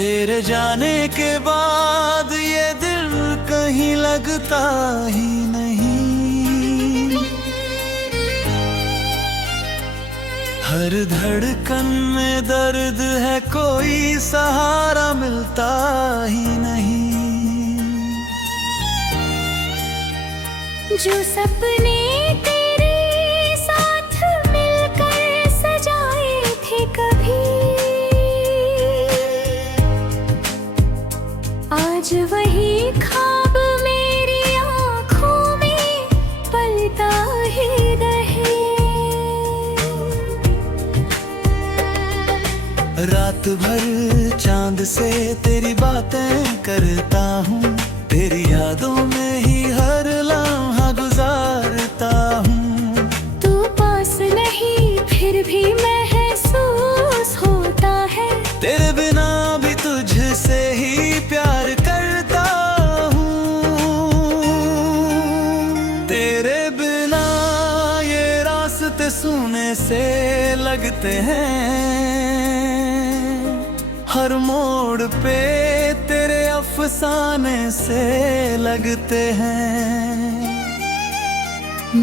तेरे जाने के बाद ये दिल कहीं लगता ही नहीं। हर धड़कन में दर्द है, कोई सहारा मिलता ही नहीं। जो सपने तेरे साथ मिलकर सजाए थे कभी, आज वही ख्वाब मेरी आँखों में पलता ही रहे। रात भर चांद से तेरी बातें करता हूँ, तेरी यादों में ही हर लम्हा गुजारता हूँ। तू पास नहीं फिर भी महसूस होता है, तेरे बिना भी तुझसे ही प्यार करता हूँ। तेरे बिना ये रास्ते सूने से लगते हैं, हर मोड़ पे तेरे अफसाने से लगते हैं।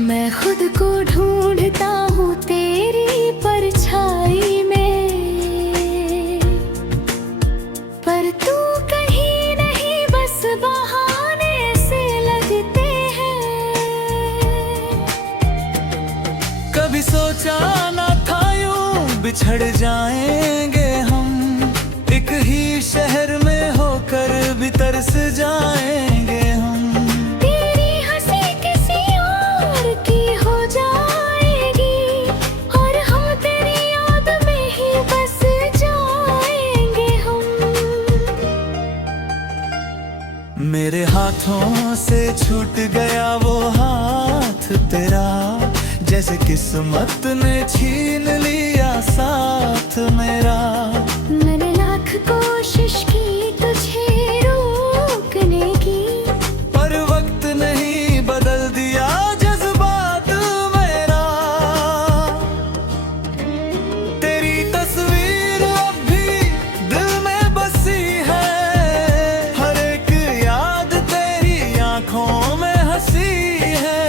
मैं खुद को ढूंढता हूँ तेरी परछाई में, पर तू कहीं नहीं, बस बहाने से लगते हैं। कभी सोचा ना था यूं बिछड़ जाएंगे हम, एक ही शहर में होकर भी तरस जाएंगे हम। तेरी हंसी किसी और की हो जाएगी, और हम तेरी याद में ही बस जाएंगे हम। मेरे हाथों से छूट गया वो हाथ तेरा, जैसे किस्मत ने छीन लिया साथ मेरा। मैंने लाख कोशिश की तुझे रोकने की, पर वक्त नहीं बदल दिया जज्बात मेरा। तेरी तस्वीर अब भी दिल में बसी है, हर एक याद तेरी आंखों में हंसी है।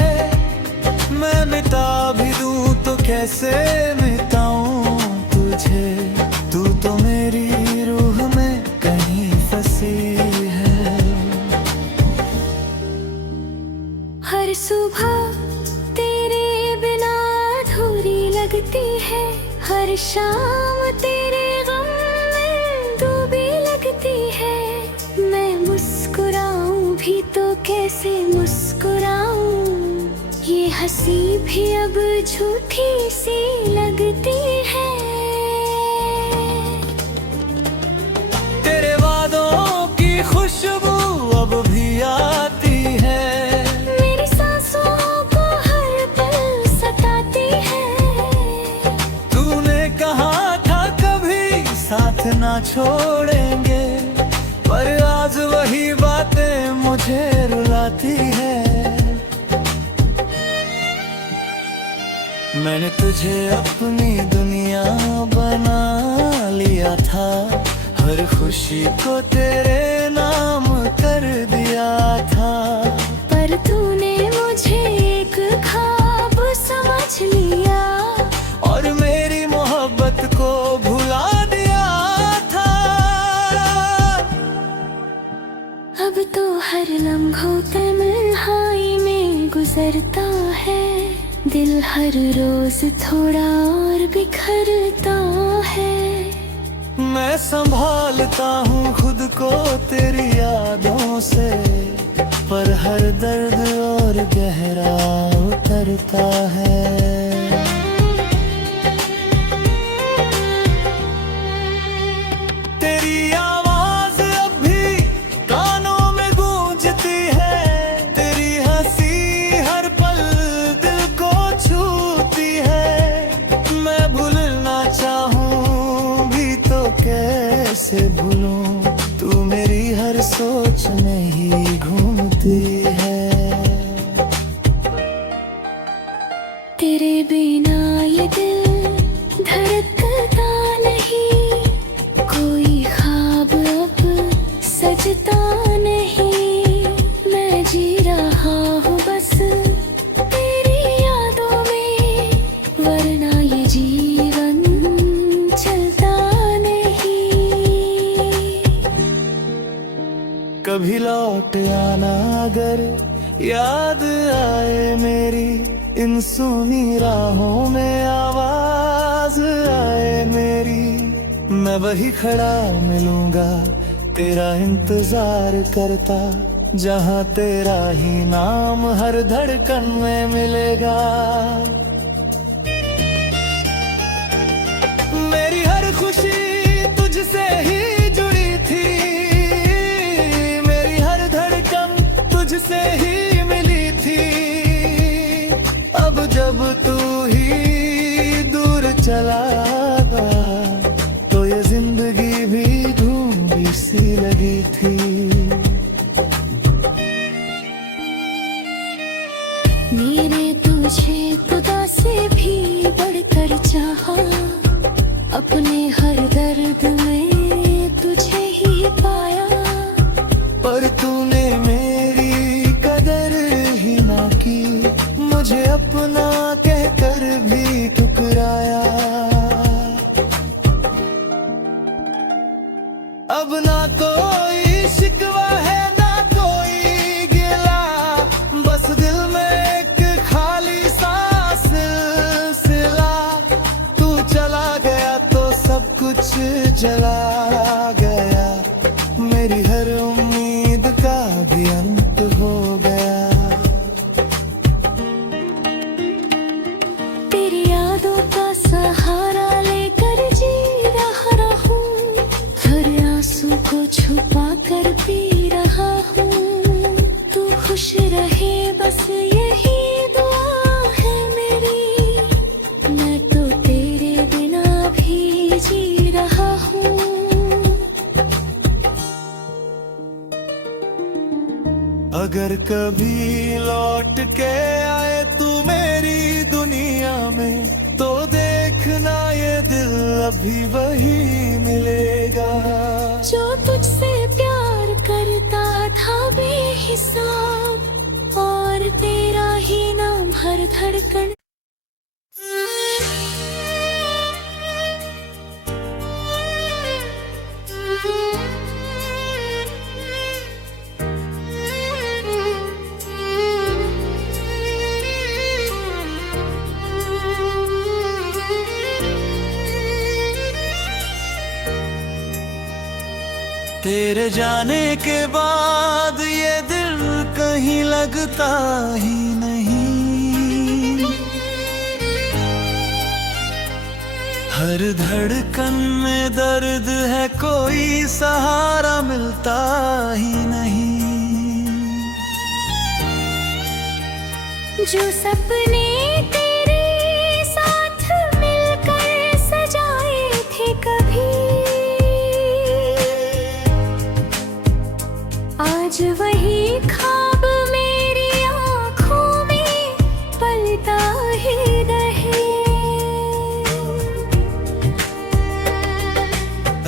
मैं मिटा भी दूं तो कैसे मिटाऊं तुझे, तू तो मेरी रूह में कहीं फंसी है। हर सुबह तेरे बिना अधूरी लगती है, हर शाम तेरे गम में डूबी लगती है। मैं मुस्कुराऊं भी तो कैसे मुस्कुराऊं, ये हंसी भी अब झूठी सी लगती है। तेरे वादों की खुशबू अब भी आती है, मेरी सांसों को हर पल सताती है। तूने कहा था कभी साथ ना छोड़ेंगे, पर आज वही बातें मुझे रुलाती है। मैंने तुझे अपनी दुनिया बना लिया था, हर खुशी को तेरे नाम कर दिया था। पर तूने मुझे एक ख्वाब समझ लिया, और मेरी मोहब्बत को भुला दिया था। अब तो हर लम्हों तन्हाई में गुजरता है, दिल हर रोज थोड़ा और बिखरता है। मैं संभालता हूँ खुद को तेरी यादों से, पर हर दर्द और गहरा उतरता है। तेरी आवाज अब भी कानों में गूंजती है, तेरी हंसी हर पल दिल को छूती है। मैं भूलना चाहूँ भी तो कैसे भूलूं, तू मेरी हर सोच में ही घूमती है। तेरे बिना ये दिल धड़कता नहीं, कोई ख्वाब बचता नहीं, मैं जी रहा हूँ बस तेरी यादों में, वरना ये जीवन चलता नहीं। कभी लौट आना अगर याद आए मेरी, इन सुनी राहों में आवाज आए मेरी, मैं वही खड़ा मिलूंगा तेरा इंतजार करता, जहां तेरा ही नाम हर धड़कन में मिलेगा। मेरी हर खुशी तुझसे ही जुड़ी थी, मेरी हर धड़कन तुझसे ही मिली थी, अब जब तू ही दूर चला गया तो ये जिंदगी भी ढूंढी सी लगी थी। मेरे तुझे खुदा से भी बढ़कर चाहा, अपने हर दर्द में तुझे ही पाया, पर तूने मेरी कदर ही ना की, मुझे अपना कहकर भी ठुकराया। अब ना कोई शिकवा है ना कोई गिला, बस दिल में एक खाली सा सिलसिला, तू चला गया तो सब कुछ जला गया, मेरी हर उम्मीद का भी अंत हो गया। तेरी यादों का सहारा लेकर जी रहा हूँ, हर आंसू को छुपा कर पी रहा हूँ, तू खुश रहे बस यही दुआ है मेरी, मैं तो तेरे बिना भी जी रहा हूँ। अगर कभी लौट के आए तू मेरी दुनिया में, तो देखना ये दिल अभी वही मिलेगा, जो तुझसे प्यार करता था बेहिसाब, और तेरा ही नाम हर धड़कन। तेरे जाने के बाद ये दिल कहीं लगता ही नहीं, हर धड़कन में दर्द है कोई सहारा मिलता ही नहीं। जो सपने तेरे साथ मिलकर सजाए थे कभी, आज वही ख्वाब मेरी आँखों में पलता ही रहे।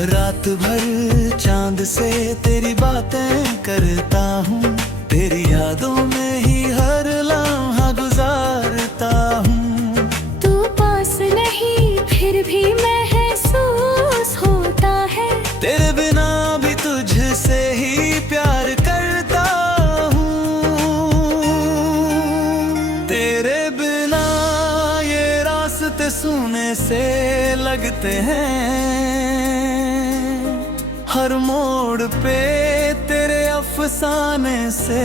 रात भर चांद से तेरी बातें करता हूँ, तेरी यादों में ही हर लम्हा गुजारता हूँ। तू पास नहीं फिर भी महसूस होता है, तेरे बिना भी तुझसे ही प्यार करता हूँ, तेरे बिना ये रास्ते सूने से लगते हैं, हर मोड़ पे तेरे अफसाने से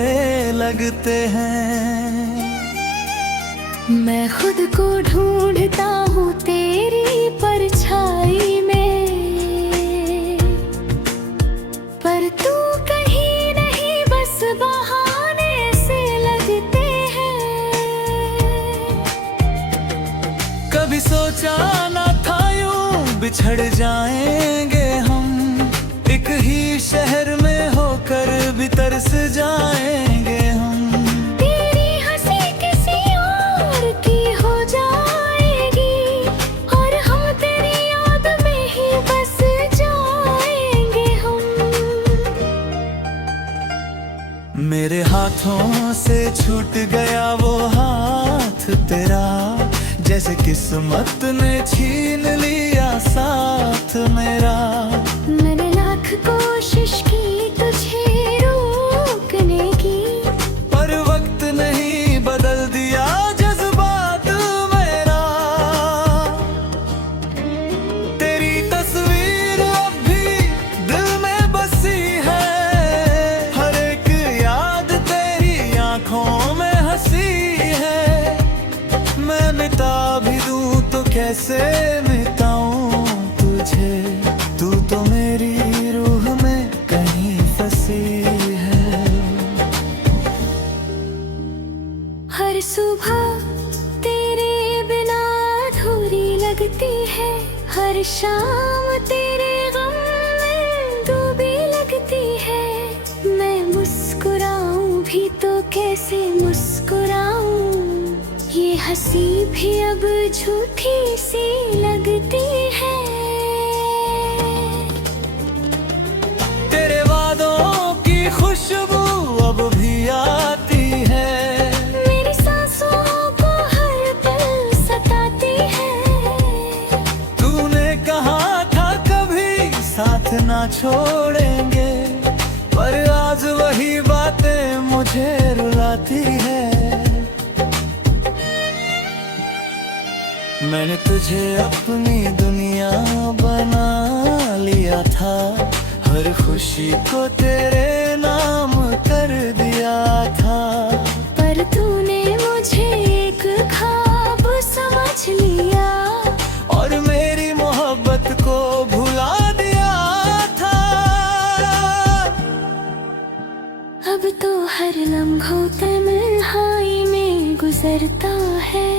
लगते हैं। मैं खुद को ढूंढता हूँ तेरी परछाई में, पर तू कहीं नहीं बस बहाने से लगते हैं। कभी सोचा न था यूं बिछड़ जाएंगे हम, एक ही शहर में होकर भी तरस जाएंगे हम। तेरी हंसी किसी और की हो जाएगी, और हम तेरी याद में ही बस जाएंगे हम। तेरा, जैसे किस्मत ने छीन लिया साथ मेरा। मैंने लाख कोशिश की तुझे रोकने की, पर वक्त नहीं बदल दिया जज्बात मेरा। तेरी तस्वीर अब भी दिल में बसी है, हर एक याद तेरी आंखों में हंसी है। मैं मिटा भी दूं तो कैसे मिटाऊं तुझे, तू तो मेरी रूह में कहीं फंसी है। हर सुबह तेरे बिना अधूरी लगती है, हर शाम तेरे गम में डूबी लगती है। मैं मुस्कुराऊं भी तो कैसे मुस्कुराऊं, ये हंसी भी अब झूठी सी लगती है। तेरे वादों की खुशबू अब भी आती है, मेरी सांसों को हर पल सताती है। तूने कहा था कभी साथ ना छोड़ेंगे, पर आज वही बातें मुझे रुलाती है। मैंने तुझे अपनी दुनिया बना लिया था, हर खुशी को तेरे नाम कर दिया था। पर तूने मुझे एक ख्वाब समझ लिया, और मेरी मोहब्बत को भुला दिया था। अब तो हर लम्हों तन्हाई में गुजरता है,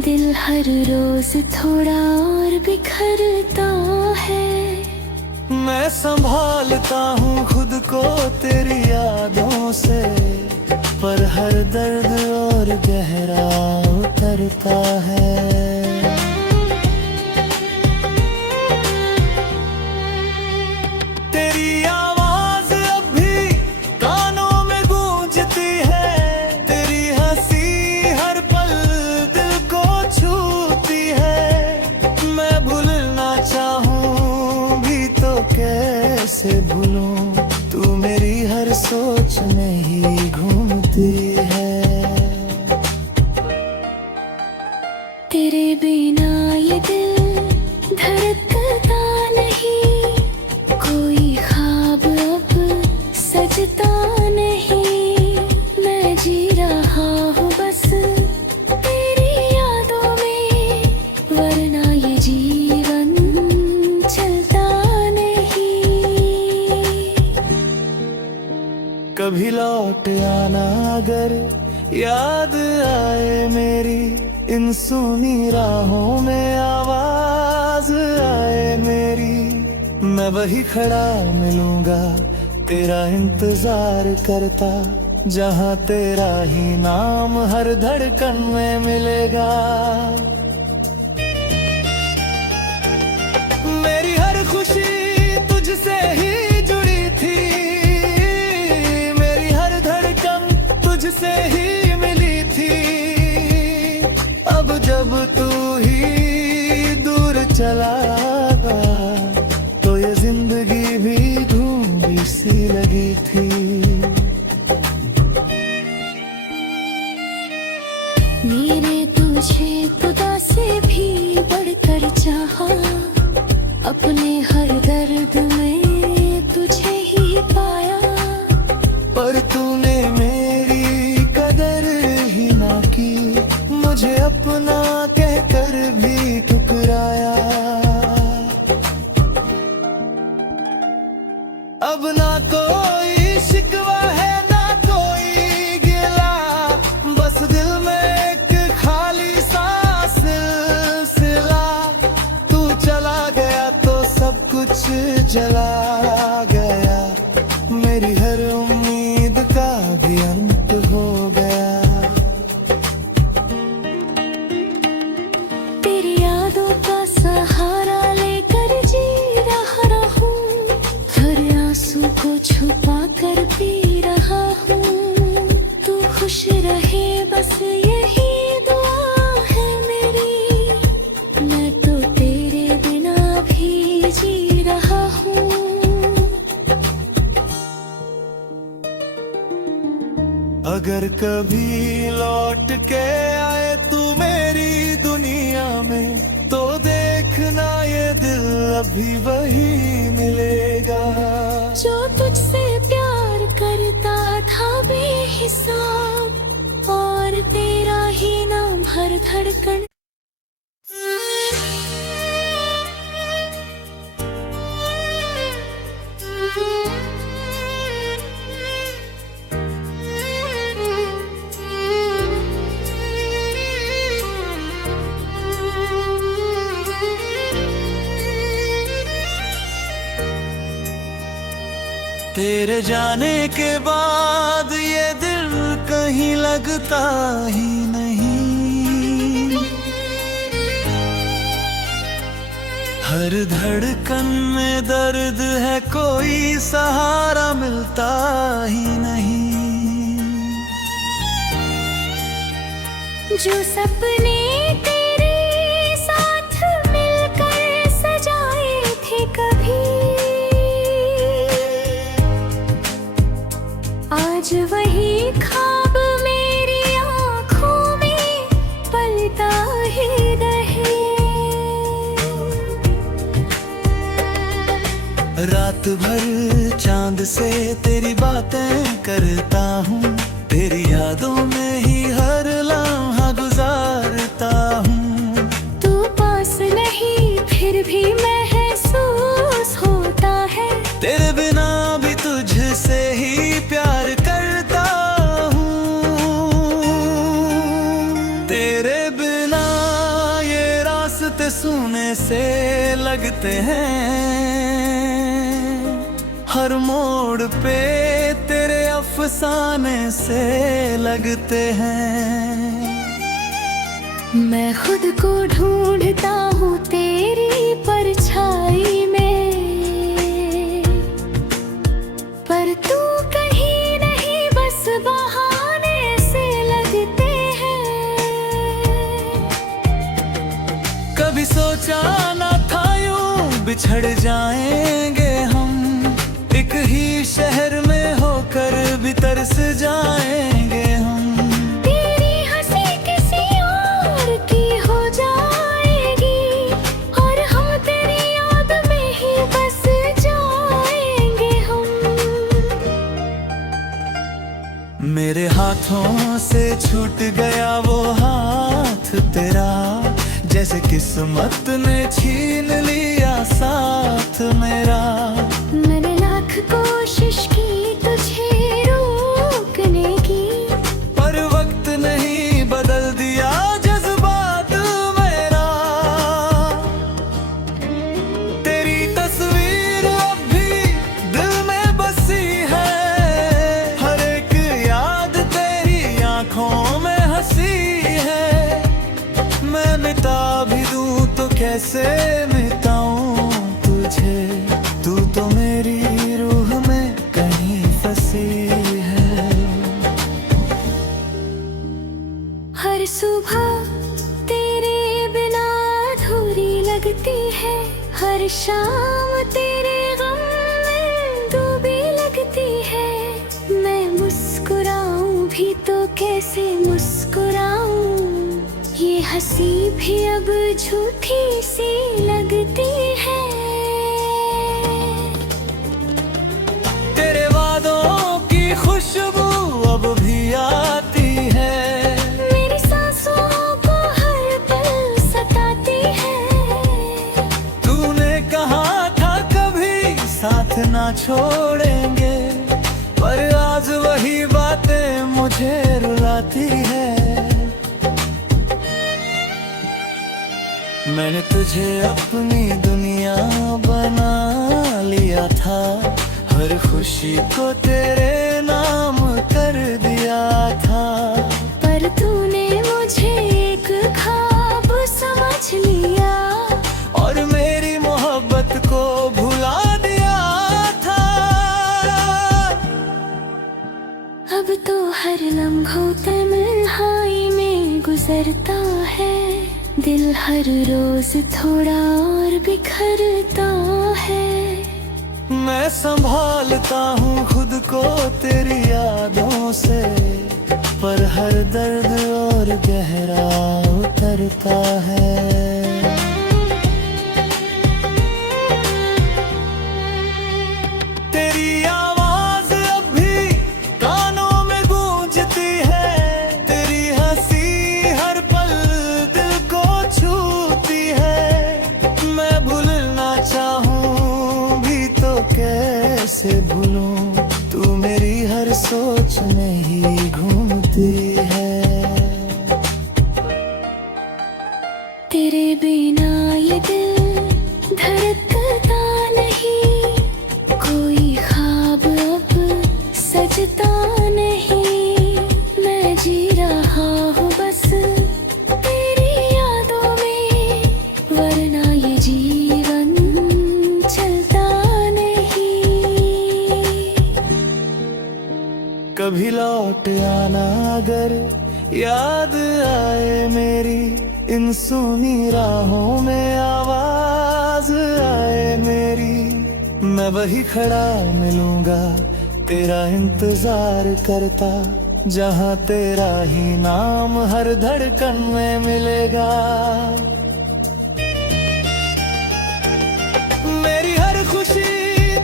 दिल हर रोज थोड़ा और बिखरता है। मैं संभालता हूँ खुद को तेरी यादों से, पर हर दर्द और गहरा उतरता है। तेरी आवाज अब भी कानों में गूंजती है, तेरी हंसी हर पल दिल को छूती है। मैं भूलना चाहूँ भी तो कैसे भूलूं, तू मेरी हर सोच में ही घूमती है। तेरे बिना ये दिल धड़कता नहीं, कोई ख्वाब अब सजता नहीं। मैं जी रहा हूँ बस तेरी यादों में, वरना ये जीवन चलता नहीं। कभी लौट आना अगर याद आए मेरी, इन सुनी राहों में आवाज आए मेरी। मैं वही खड़ा मिलूंगा तेरा इंतजार करता, जहां तेरा ही नाम हर धड़कन में मिलेगा। मेरी हर खुशी तुझसे ही जुड़ी थी, मेरी हर धड़कन तुझसे ही मिली थी। अब जब तू ही दूर चला गया, तो ये जिंदगी भी ढूंढी सी लगी थी। मेरे तुझे खुदा से भी बढ़कर चाहा, अपने हर दर्द में तुझे ही पाया। पर तूने मेरी कदर ही ना की, मुझे अपना कहकर भी ठुकराया। अब ना कोई शिकवा है ना कोई गिला, बस दिल में एक खाली सा सिलसिला। तू चला गया तो सब कुछ जला गया, मेरी हर उम्मीद का भी अंत हो गया। तेरी यादों का सहारा लेकर जी रहा हूँ, हर आंसू को छुपा कर पी रहा हूँ। तू खुश रहे बस यही दुआ कभी लौट के आए तू मेरी दुनिया में, तो देखना ये दिल अभी वही मिलेगा जो तुझसे प्यार करता था बेहिसाब, और तेरा ही नाम हर धड़कन। तेरे जाने के बाद ये दिल कहीं लगता ही नहीं, हर धड़कन में दर्द है, कोई सहारा मिलता ही नहीं। जो सपने तेरे साथ मिलकर सजाए थे कभी, आज वही ख्वाब मेरी आँखों में पलता ही रहे। रात भर चांद से तेरी बातें करता हूँ, तेरी यादों में ही हर लम्हा गुजारता हूँ। तू पास नहीं फिर भी महसूस होता है, तेरे बिना भी तुझसे ही प्यार करता हूँ। तेरे बिना ये रास्ते सूने से लगते हैं, हर मोड़ पे तेरे अफसाने से लगते हैं। मैं खुद को ढूंढता हूँ तेरी परछाई में, पर तू कहीं नहीं, बस बहाने से लगते हैं। कभी सोचा न था यूं बिछड़ जाएंगे हम, एक ही शहर में होकर भी तरस जाएंगे हम। तेरी हंसी किसी और की हो जाएगी, और हम तेरी याद में ही बस जाएंगे हम। मेरे हाथों से छूट गया वो हाथ तेरा, जैसे किस्मत ने छीन लिया साथ मेरा। मैंने लाख कोशिश की तुझे रोकने की, पर वक्त नहीं बदल दिया जज्बात मेरा। तेरी तस्वीर अब भी दिल में बसी है, हर एक याद तेरी आंखों में हंसी है। मैं मिटा भी दूं तो कैसे मिटाऊं तुझे, तू तो मेरी रूह में कहीं फंसी है। हर सुबह तेरे बिना अधूरी लगती है, हर शाम तेरे गम में डूबी लगती है। मैं मुस्कुराऊं भी तो कैसे मुस्कुराऊं, ये हंसी भी अब झूठी सी लगती है। तेरे वादों की खुशबू अब भी आती है, मेरी सांसों को हर पल सताती है। तूने कहा था कभी साथ ना छोड़ेंगे, पर आज वही बातें मुझे रुलाती है। मैंने तुझे अपनी दुनिया बना लिया था, हर खुशी को तेरे नाम कर दिया था। पर तूने मुझे एक ख्वाब समझ लिया, और मेरी मोहब्बत को भुला दिया था। अब तो हर लम्हों तन्हाई में गुजरता है, दिल हर रोज थोड़ा और बिखरता है। मैं संभालता हूँ खुद को तेरी यादों से, पर हर दर्द और गहरा उतरता है। तेरी आवाज अब भी कानों में गूंजती है, तेरी हंसी हर पल दिल को छूती है। मैं भूलना चाहूं भी तो कैसे भूलूं, तू मेरी हर सोच में ही घूमती है। तेरे बिना ये दिल धड़कता नहीं, कोई ख्वाब अब सजता नहीं। मैं जी रहा हूँ बस तेरी यादों में, वरना ये जीवन चलता नहीं। कभी लौट आना अगर याद आए मेरी, इन सुनी राहों में आवाज आए मेरी। मैं वही खड़ा मिलूंगा तेरा इंतजार करता, जहां तेरा ही नाम हर धड़कन में मिलेगा। मेरी हर खुशी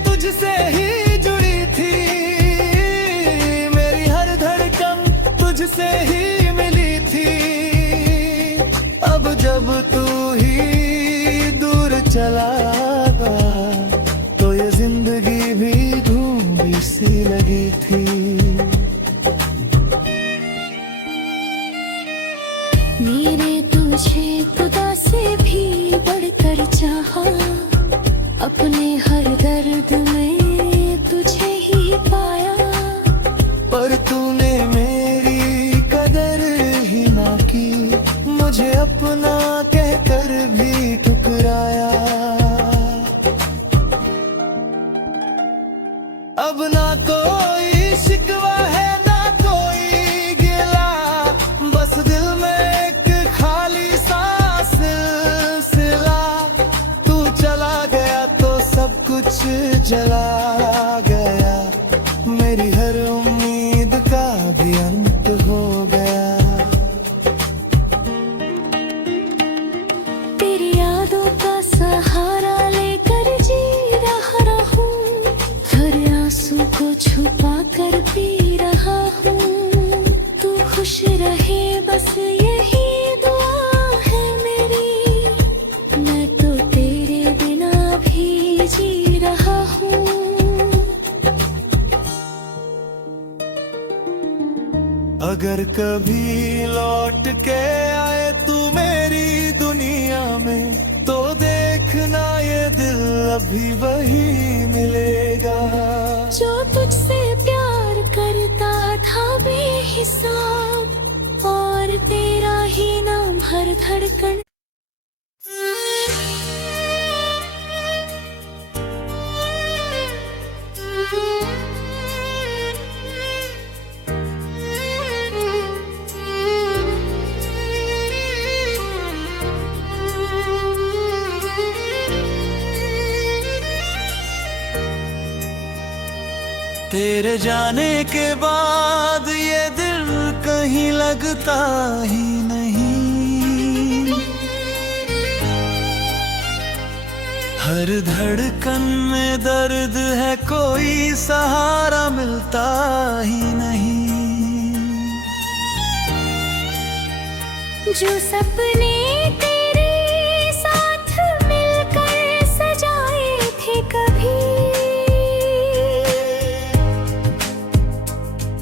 तुझसे ही जुड़ी थी, मेरी हर धड़कन तुझसे ही मिली थी। अब जब तू ही दूर चला गया, तो ये जिंदगी भी धूमिल सी लगी थी। मेरे तुझे खुदा से भी बढ़कर चाहा, अपने हर दर्द में तुझे ही पाया। पर तूने मेरी कदर ही ना की, मुझे अपना कहकर भी ठुकराया। अब ना कोई शिकवा है ना कोई गिला, बस दिल में एक खाली सा सिलसिला। तू चला गया तो सब कुछ जला गया, मेरी हर उम्मीद का भी अंत हो गया। तेरी यादों का सहारा लेकर जी रहा हूँ, हर आंसू को छुपा कर पी रहा हूँ। तू खुश रहे बस यही दुआ है मेरी, मैं तो तेरे बिना भी जी रहा हूँ। अगर कभी लौट के आए तू मेरी दुनिया में, तो देखना ये दिल अभी वही मिलेगा जो तुझसे प्यार करता था बेहिसाब, और तेरा ही नाम हर धड़कन। तेरे जाने के बाद ये दिल कहीं लगता ही नहीं। हर धड़कन में दर्द है, कोई सहारा मिलता ही नहीं। जो सपने तेरे साथ मिलकर सजाए थे कभी,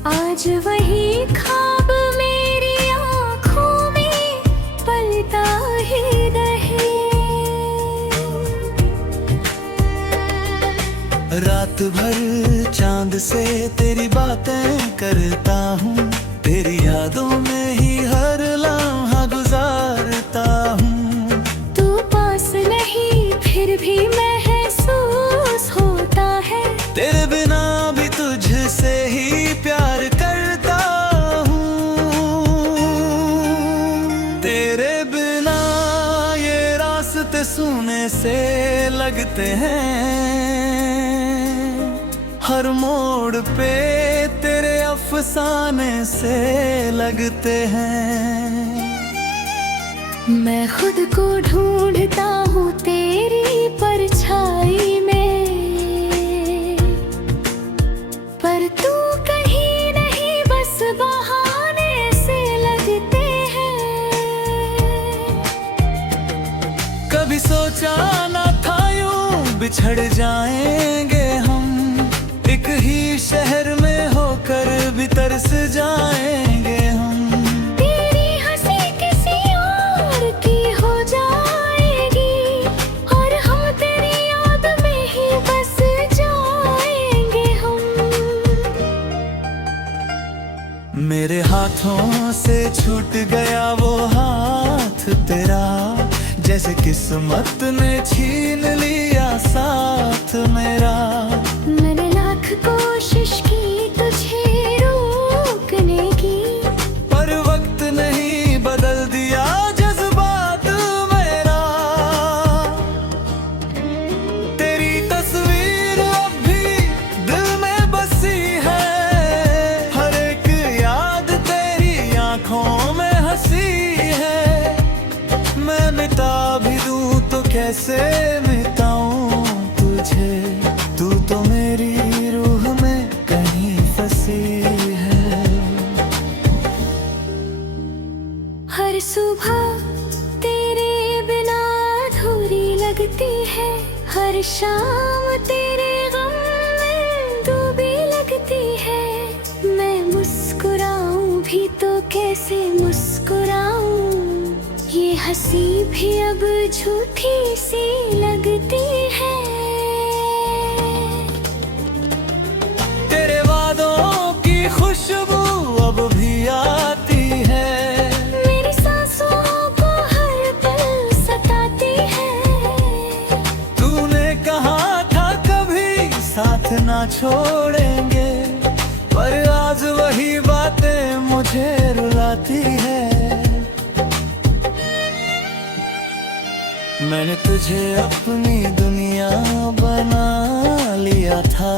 आज वही ख्वाब मेरी आँखों में पलता ही रहे। रात भर चांद से तेरी बातें करता हूँ, तेरी यादों में ही हर लम्हा गुजारता हूँ। तू पास नहीं फिर भी महसूस होता है, तेरे बिना भी तुझसे ही प्यार करता हूँ। तेरे बिना ये रास्ते सूने से लगते हैं, हर मोड़ पे तेरे अफसाने से लगते हैं। मैं खुद को ढूंढता हूँ तेरी परछाई में, पर तू कहीं नहीं, बस बहाने से लगते हैं। कभी सोचा ना था यूं बिछड़ जाएंगे हम, एक ही शहर में होकर भी तरस जाएंगे हम। तेरी हंसी किसी और की हो जाएगी, और हम तेरी याद में ही बस जाएंगे हम। मेरे हाथों से छूट गया वो हाथ तेरा, जैसे किस्मत ने छीन लिया साथ मेरा। मैंने लाख कोशिश की तुझे रोकने की, पर वक्त नहीं बदल दिया जज्बात मेरा। तेरी तस्वीर अब भी दिल में बसी है, हर एक याद तेरी आंखों में हंसी है। मैं मिटा भी दूं तो कैसे मिटाऊं तुझे, तू तो मेरी रूह में कहीं फंसी है। हर सुबह तेरे बिना अधूरी लगती है, हर शाम तेरे गम में डूबी लगती है। मैं मुस्कुराऊं भी तो कैसे मुस्कुराऊं, ये हंसी भी अब झूठी सी लगती है। तेरे वादों की खुशबू अब भी आती है, मेरी सांसों को हर पल सताती है। तूने कहा था कभी साथ ना छोड़ेंगे, पर आज वही बातें मुझे रुलाती है। मैंने तुझे अपनी दुनिया बना लिया था,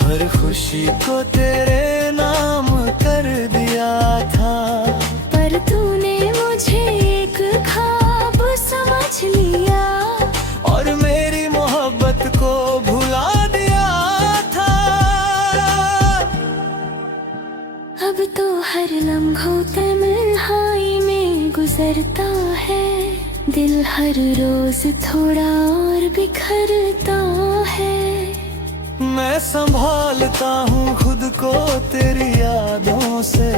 हर खुशी को तेरे नाम कर दिया था। पर तूने मुझे एक ख्वाब समझ लिया, और मेरी मोहब्बत को भुला दिया था। अब तो हर लम्हों तन्हाई में गुजरता है, दिल हर रोज थोड़ा और बिखरता है। मैं संभालता हूँ खुद को तेरी यादों से,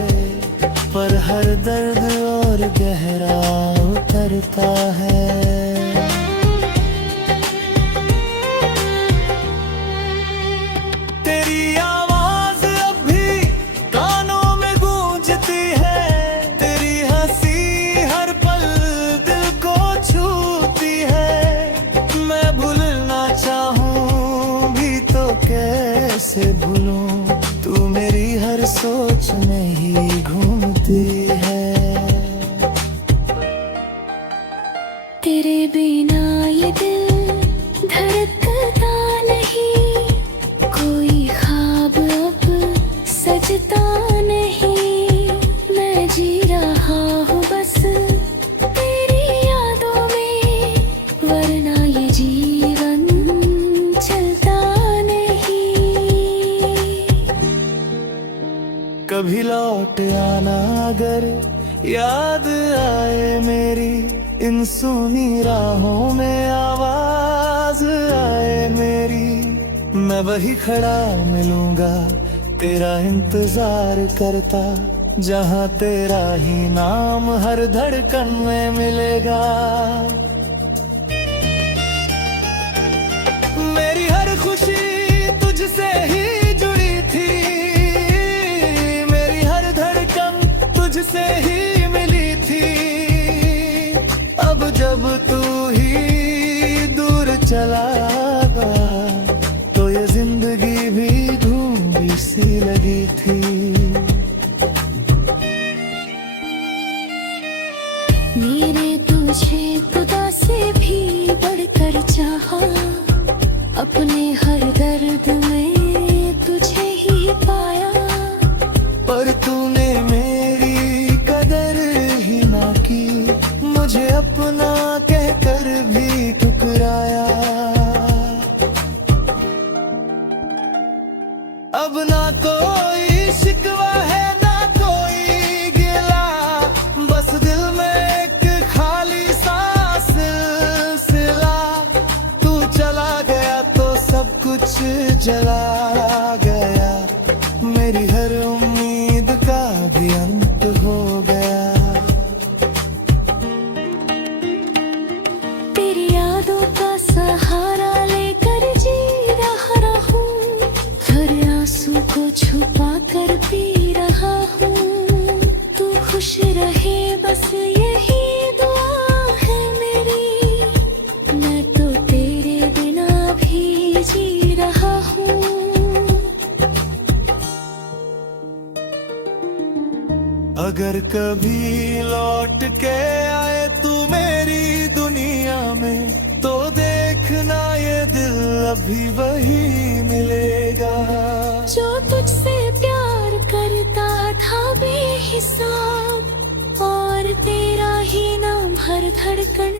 पर हर दर्द और गहरा उतरता है। तेरी आवाज अब भी कानों में गूंजती है, तेरी हंसी हर पल दिल को छूती है। मैं भूलना चाहूँ भी तो कैसे भूलूं, तू मेरी हर सोच में ही घूमती है। तेरे बिना ये दिल धड़कता नहीं, कोई ख्वाब अब सजता नहीं। मैं जी रहा हूँ बस तेरी यादों में, वरना ये जीवन चलता नहीं। कभी लौट आना अगर याद आए मेरी, इन सुनी राहों में आवाज आए मेरी। मैं वही खड़ा मिलूंगा तेरा इंतजार करता, जहाँ तेरा ही नाम हर धड़कन में मिलेगा। मेरी हर खुशी तुझसे ही जुड़ी थी, मेरी हर धड़कन तुझसे ही मिली थी। अब जब तू ही दूर चला गया, तो ये जिंदगी भी धूम सी लगी थी। मेरे तुझे खुदा से भी बढ़कर चाहा, अपने हर दर्द में तुझे ही पाया। ना कहकर भी ठुकराया। अब ना कोई शिकवा है ना कोई गिला, बस दिल में एक खाली सा सिलसिला। तू चला गया तो सब कुछ जला गया, मेरी हर उम्मीद का भी अंत हो गया। तेरी यादों का सहारा लेकर जी रहा हूँ, हर आंसू को छुपा कर पी रहा हूँ। तू खुश रहे बस यही दुआ है मेरी, मैं तो तेरे बिना भी जी रहा हूँ। अगर कभी लौट के आए तू मेरी दुनिया में, तो देखना ये दिल अभी वही मिलेगा जो तुझसे प्यार करता था बेहिसाब, और तेरा ही नाम हर धड़कन